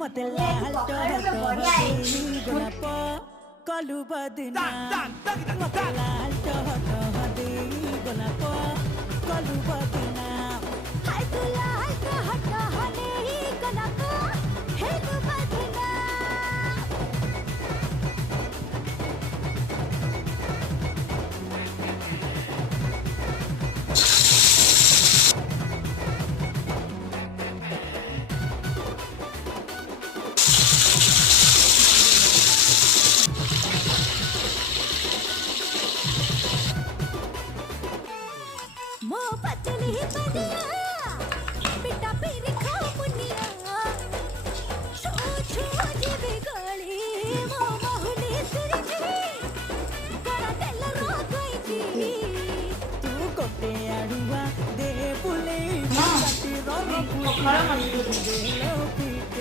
मते लाल टहटह गोलाप कलु बदना मते लाल टहटह गोलाप कलु बदना हाय तू लाल टहटह गोलाप हेलु बदना मो पचली बदिया बिटा पीरी खा मुनिया छो छो जीवी गली मो बहुली सिरजी करा तेल रो गईची तू कोटे आडुआ दे बुले काटी रो